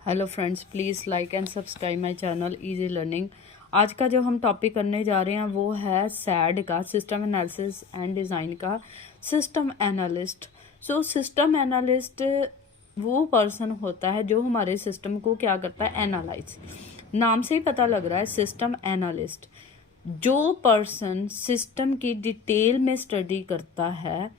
Hello friends, please like and subscribe my channel easy learning. आज का जो हम टॉपिक करने जा रहे हैं वो है सैड का, सिस्टम एनालिसिस एंड डिज़ाइन का। सिस्टम एनालिस्ट, सिस्टम एनालिस्ट वो पर्सन होता है जो हमारे सिस्टम को क्या करता है, एनालाइज। नाम से ही पता लग रहा है सिस्टम एनालिस्ट। जो पर्सन सिस्टम की डिटेल में स्टडी करता है,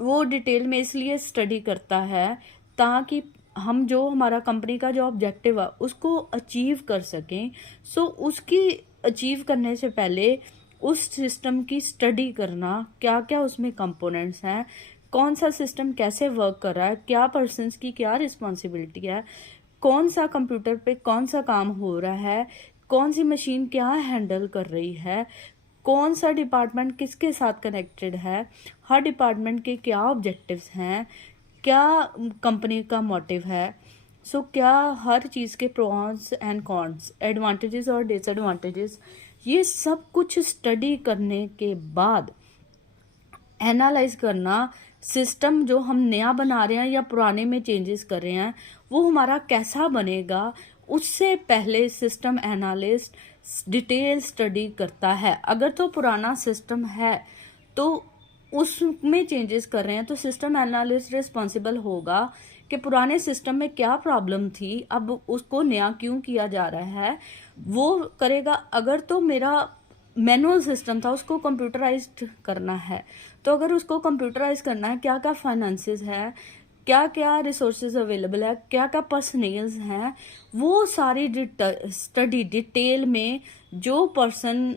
वो डिटेल में इसलिए स्टडी करता है ताकि हम जो हमारा कंपनी का जो ऑब्जेक्टिव है उसको अचीव कर सकें। उसकी अचीव करने से पहले उस सिस्टम की स्टडी करना, क्या क्या उसमें कंपोनेंट्स हैं, कौन सा सिस्टम कैसे वर्क कर रहा है, क्या पर्सन्स की क्या रिस्पॉन्सिबिलिटी है, कौन सा कंप्यूटर पे कौन सा काम हो रहा है, कौन सी मशीन क्या हैंडल कर रही है, कौन सा डिपार्टमेंट किसके साथ कनेक्टेड है, हर डिपार्टमेंट के क्या ऑब्जेक्टिव्स हैं, क्या कंपनी का मोटिव है। क्या हर चीज़ के प्रोस एंड कॉन्स, एडवांटेजेस और डिसएडवांटेजेस, ये सब कुछ स्टडी करने के बाद एनालाइज करना, सिस्टम जो हम नया बना रहे हैं या पुराने में चेंजेस कर रहे हैं वो हमारा कैसा बनेगा, उससे पहले सिस्टम एनालिस्ट डिटेल स्टडी करता है। अगर तो पुराना सिस्टम है तो उसमें चेंजेस कर रहे हैं तो सिस्टम एनालिस्ट रिस्पॉन्सिबल होगा कि पुराने सिस्टम में क्या प्रॉब्लम थी, अब उसको नया क्यों किया जा रहा है, वो करेगा। अगर तो मेरा मैनुअल सिस्टम था उसको कंप्यूटराइज्ड करना है, तो अगर उसको कंप्यूटराइज करना है, क्या क्या फाइनेंसेस है, क्या क्या रिसोर्सेज अवेलेबल है, क्या क्या पर्सनल्स हैं, वो सारी स्टडी डिटेल में जो पर्सन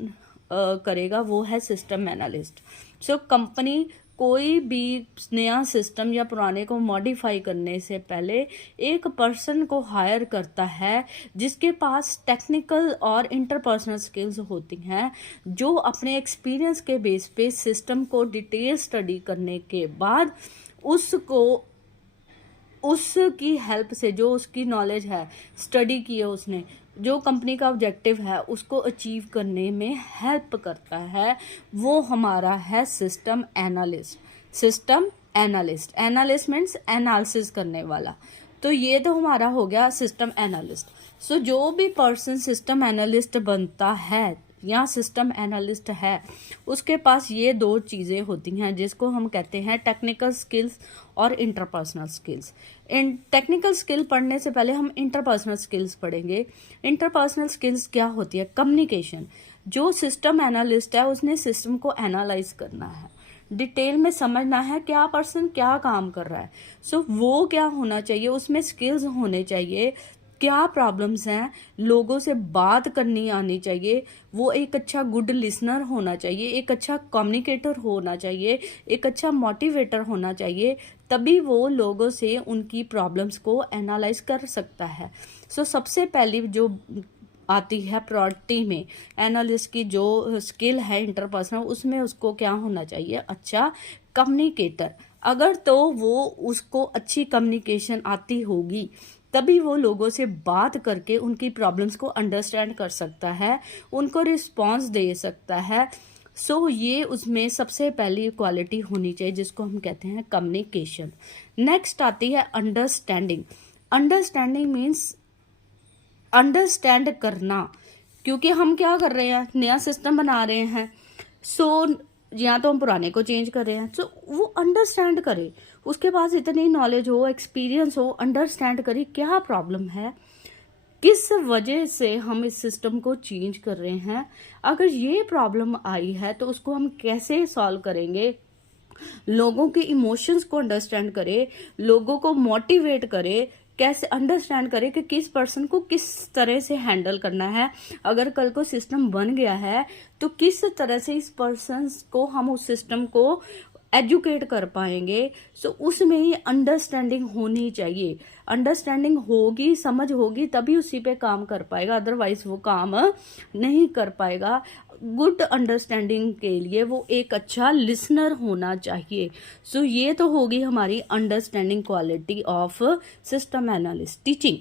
करेगा वो है सिस्टम एनालिस्ट। कंपनी कोई भी नया सिस्टम या पुराने को मॉडिफाई करने से पहले एक पर्सन को हायर करता है जिसके पास टेक्निकल और इंटरपर्सनल स्किल्स होती हैं, जो अपने एक्सपीरियंस के बेस पे सिस्टम को डिटेल स्टडी करने के बाद उसकी हेल्प से, जो उसकी नॉलेज है, स्टडी की है उसने, जो कंपनी का ऑब्जेक्टिव है उसको अचीव करने में हेल्प करता है, वो हमारा है system analyst. System analyst, analyst means analysis करने वाला। तो ये तो हमारा हो गया सिस्टम एनालिस्ट। जो भी पर्सन सिस्टम एनालिस्ट बनता है या सिस्टम एनालिस्ट है, उसके पास ये दो चीज़ें होती हैं जिसको हम कहते हैं टेक्निकल स्किल्स और इंटरपर्सनल स्किल्स। इन टेक्निकल स्किल पढ़ने से पहले हम इंटरपर्सनल स्किल्स पढ़ेंगे। इंटरपर्सनल स्किल्स क्या होती है? कम्युनिकेशन। जो सिस्टम एनालिस्ट है उसने सिस्टम को एनालाइज करना है, डिटेल में समझना है क्या पर्सन क्या काम कर रहा है। वो क्या होना चाहिए, उसमें स्किल्स होने चाहिए, क्या प्रॉब्लम्स हैं, लोगों से बात करनी आनी चाहिए, वो एक अच्छा गुड लिसनर होना चाहिए, एक अच्छा कम्युनिकेटर होना चाहिए, एक अच्छा मोटिवेटर होना चाहिए, तभी वो लोगों से उनकी प्रॉब्लम्स को एनालाइज कर सकता है। सबसे पहली जो आती है प्रायोरिटी में एनालिस्ट की जो स्किल है इंटरपर्सनल, उसमें उसको क्या होना चाहिए? अच्छा कम्युनिकेटर। अगर तो वो उसको अच्छी कम्युनिकेशन आती होगी तभी वो लोगों से बात करके उनकी प्रॉब्लम्स को अंडरस्टैंड कर सकता है, उनको रिस्पॉन्स दे सकता है। ये उसमें सबसे पहली क्वालिटी होनी चाहिए जिसको हम कहते हैं कम्युनिकेशन। नेक्स्ट आती है अंडरस्टैंडिंग। अंडरस्टैंडिंग मीन्स अंडरस्टैंड करना, क्योंकि हम क्या कर रहे हैं, नया सिस्टम बना रहे हैं। या तो हम पुराने को चेंज कर रहे हैं, वो अंडरस्टैंड करे, उसके पास इतनी नॉलेज हो, एक्सपीरियंस हो, अंडरस्टैंड करे क्या प्रॉब्लम है, किस वजह से हम इस सिस्टम को चेंज कर रहे हैं, अगर ये प्रॉब्लम आई है तो उसको हम कैसे सॉल्व करेंगे, लोगों के इमोशंस को अंडरस्टैंड करे, लोगों को मोटिवेट करे, कैसे अंडरस्टैंड करे कि किस पर्सन को किस तरह से हैंडल करना है। अगर कल को सिस्टम बन गया है तो किस तरह से इस पर्सन को हम उस सिस्टम को एजुकेट कर पाएंगे। उसमें ही अंडरस्टैंडिंग होनी चाहिए। अंडरस्टैंडिंग होगी, समझ होगी, तभी उसी पे काम कर पाएगा, अदरवाइज वो काम नहीं कर पाएगा। गुड अंडरस्टैंडिंग के लिए वो एक अच्छा लिसनर होना चाहिए। ये तो होगी हमारी understanding quality of system analyst. Teaching,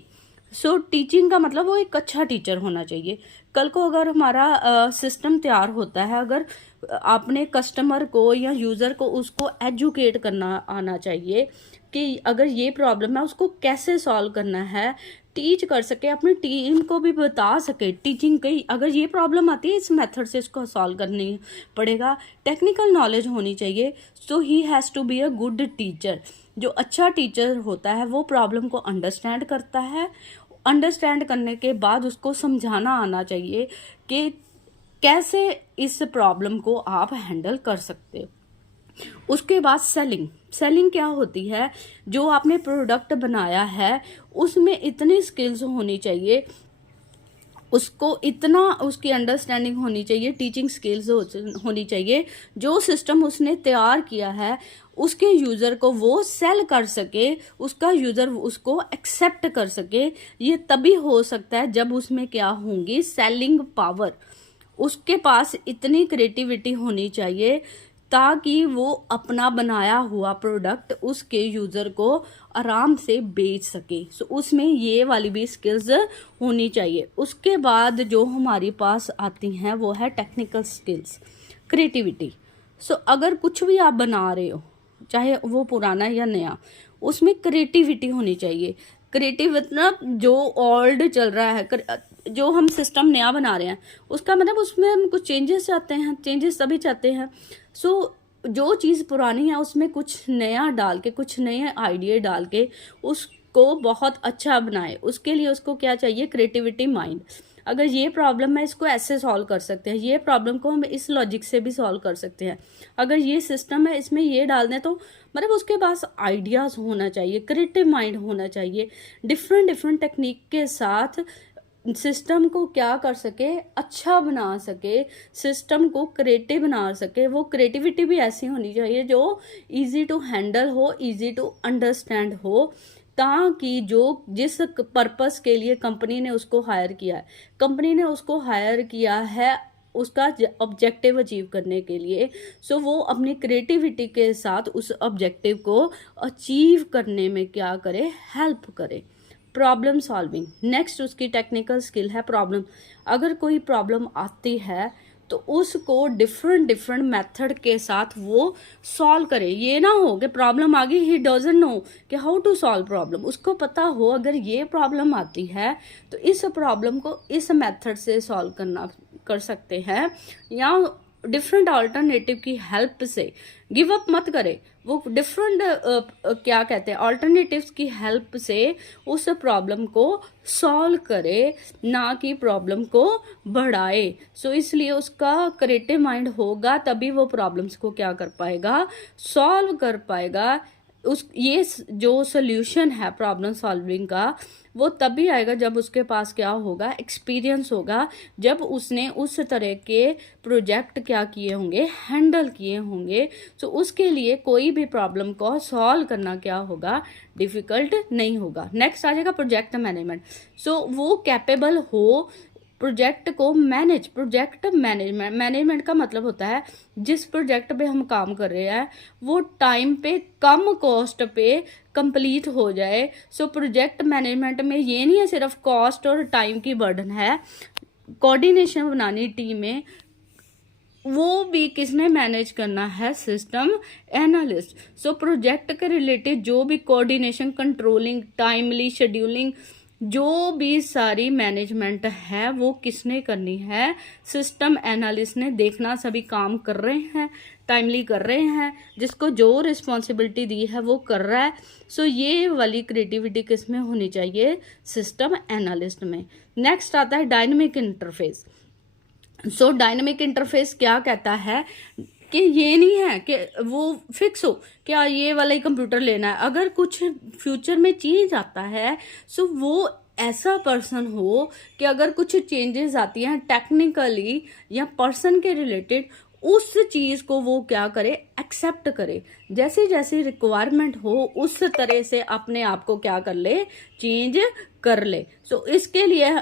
teaching का मतलब वो एक अच्छा टीचर होना चाहिए। कल को अगर हमारा सिस्टम तैयार होता है, अगर आपने कस्टमर को या यूज़र को उसको एजुकेट करना आना चाहिए कि अगर ये प्रॉब्लम है उसको कैसे सॉल्व करना है, टीच कर सके, अपनी टीम को भी बता सके टीचिंग की, अगर ये प्रॉब्लम आती है इस मेथड से इसको सॉल्व करनी पड़ेगा। टेक्निकल नॉलेज होनी चाहिए। So he has to be a good teacher. जो अच्छा टीचर होता है वो प्रॉब्लम को अंडरस्टैंड करता है, अंडरस्टैंड करने के बाद उसको समझाना आना चाहिए कि कैसे इस प्रॉब्लम को आप हैंडल कर सकते हो। उसके बाद सेलिंग क्या होती है, जो आपने प्रोडक्ट बनाया है उसमें इतनी स्किल्स होनी चाहिए, उसको इतना उसकी अंडरस्टैंडिंग होनी चाहिए, टीचिंग स्किल्स होनी चाहिए, जो सिस्टम उसने तैयार किया है उसके यूज़र को वो सेल कर सके, उसका यूज़र उसको एक्सेप्ट कर सके। ये तभी हो सकता है जब उसमें क्या होंगी, सेलिंग पावर। उसके पास इतनी क्रिएटिविटी होनी चाहिए ताकि वो अपना बनाया हुआ प्रोडक्ट उसके यूज़र को आराम से बेच सके। सो उसमें ये वाली भी स्किल्स होनी चाहिए। उसके बाद जो हमारे पास आती हैं वो है टेक्निकल स्किल्स, क्रिएटिविटी। सो अगर कुछ भी आप बना रहे हो, चाहे वो पुराना या नया, उसमें क्रिएटिविटी होनी चाहिए। क्रिएटिव मतलब जो ओल्ड चल रहा है, जो हम सिस्टम नया बना रहे हैं उसका मतलब उसमें हम कुछ चेंजेस चाहते हैं, चेंजेस सभी चाहते हैं। सो जो चीज़ पुरानी है उसमें कुछ नया डाल के, कुछ नए आइडिया डाल के उसको बहुत अच्छा बनाए। उसके लिए उसको क्या चाहिए, क्रिएटिविटी माइंड। अगर ये प्रॉब्लम है इसको ऐसे सॉल्व कर सकते हैं, ये प्रॉब्लम को हम इस लॉजिक से भी सॉल्व कर सकते हैं, अगर ये सिस्टम है इसमें ये डाल दें, तो मतलब उसके पास आइडियाज़ होना चाहिए, क्रिएटिव माइंड होना चाहिए। डिफरेंट टेक्निक के साथ सिस्टम को क्या कर सके, अच्छा बना सके, सिस्टम को क्रिएटिव बना सके। वो क्रिएटिविटी भी ऐसी होनी चाहिए जो इजी टू हैंडल हो, इजी टू अंडरस्टैंड हो, ताकि जो जिस पर्पस के लिए कंपनी ने उसको हायर किया है, कंपनी ने उसको हायर किया है उसका ऑब्जेक्टिव अचीव करने के लिए, सो वो अपनी क्रिएटिविटी के साथ उस ऑब्जेक्टिव को अचीव करने में क्या करे, हेल्प करे। प्रॉब्लम सॉल्विंग, नेक्स्ट उसकी टेक्निकल स्किल है प्रॉब्लम। अगर कोई प्रॉब्लम आती है तो उसको डिफरेंट मेथड के साथ वो सॉल्व करे। ये ना हो कि प्रॉब्लम आ गई, ही डजंट नो कि हाउ टू सॉल्व प्रॉब्लम। उसको पता हो अगर ये प्रॉब्लम आती है तो इस प्रॉब्लम को इस मेथड से सॉल्व कर सकते हैं, या डिफरेंट अल्टरनेटिव की हेल्प से। गिव अप मत करे, वो डिफरेंट क्या कहते हैं अल्टरनेटिव्स की हेल्प से उस प्रॉब्लम को सॉल्व करे, ना कि प्रॉब्लम को बढ़ाए। सो इसलिए उसका क्रिएटिव माइंड होगा तभी वो प्रॉब्लम्स को क्या कर पाएगा, सॉल्व कर पाएगा। ये जो सोल्यूशन है प्रॉब्लम सॉल्विंग का, वो तभी आएगा जब उसके पास क्या होगा, एक्सपीरियंस होगा, जब उसने उस तरह के प्रोजेक्ट क्या किए होंगे, हैंडल किए होंगे। सो उसके लिए कोई भी प्रॉब्लम को सॉल्व करना क्या होगा, डिफ़िकल्ट नहीं होगा। नेक्स्ट आ जाएगा प्रोजेक्ट मैनेजमेंट। सो वो कैपेबल हो प्रोजेक्ट को मैनेज। प्रोजेक्ट मैनेजमेंट का मतलब होता है जिस प्रोजेक्ट पे हम काम कर रहे हैं वो टाइम पे, कम कॉस्ट पे कंप्लीट हो जाए। सो प्रोजेक्ट मैनेजमेंट में ये नहीं है सिर्फ कॉस्ट और टाइम की बर्डन है, कोऑर्डिनेशन बनानी टीम में, वो भी किसने मैनेज करना है, सिस्टम एनालिस्ट। सो प्रोजेक्ट के रिलेटेड जो भी कोऑर्डिनेशन, कंट्रोलिंग, टाइमली शेड्यूलिंग, जो भी सारी मैनेजमेंट है वो किसने करनी है, सिस्टम एनालिस्ट ने। देखना सभी काम कर रहे हैं, टाइमली कर रहे हैं, जिसको जो रिस्पॉन्सिबिलिटी दी है वो कर रहा है। सो ये वाली क्रिएटिविटी किस में होनी चाहिए, सिस्टम एनालिस्ट में। नेक्स्ट आता है डायनेमिक इंटरफेस। सो डायनेमिक इंटरफेस क्या कहता है कि ये नहीं है कि वो फिक्स हो क्या ये वाला ही कंप्यूटर लेना है। अगर कुछ फ्यूचर में चेंज आता है, सो वो ऐसा पर्सन हो कि अगर कुछ चेंजेस आती हैं टेक्निकली या पर्सन के रिलेटेड, उस चीज़ को वो क्या करे, एक्सेप्ट करे। जैसे जैसे रिक्वायरमेंट हो उस तरह से अपने आप को क्या कर ले, चेंज कर ले। सो इसके लिए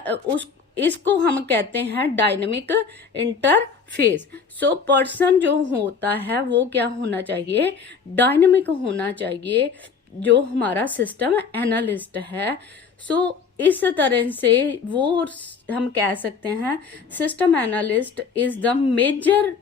इसको हम कहते हैं डायनेमिक इंटरफेस। सो पर्सन जो होता है वो क्या होना चाहिए, डायनेमिक होना चाहिए, जो हमारा सिस्टम एनालिस्ट है। सो इस तरह से वो हम कह सकते हैं system analyst is the major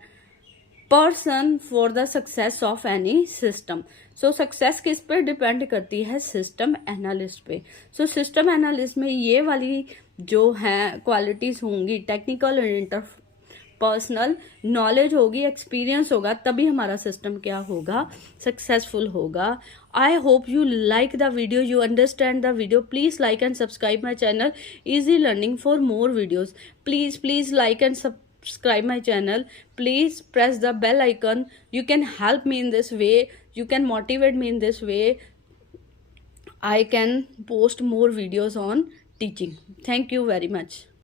person for the success of any system. So success किस पे डिपेंड करती है? सिस्टम एनालिस्ट पे। सो सिस्टम एनालिस्ट में ये वाली जो है क्वालिटीज होंगी, टेक्निकल और इंटरपर्सनल नॉलेज होगी, एक्सपीरियंस होगा, तभी हमारा सिस्टम क्या होगा? सक्सेसफुल होगा। I hope you like the video, you understand the video. Please like and subscribe my channel Easy Learning for more videos. Please like and subscribe my channel. Please press the bell icon. You can help me in this way. You can motivate me in this way. I can post more videos on teaching. Thank you very much.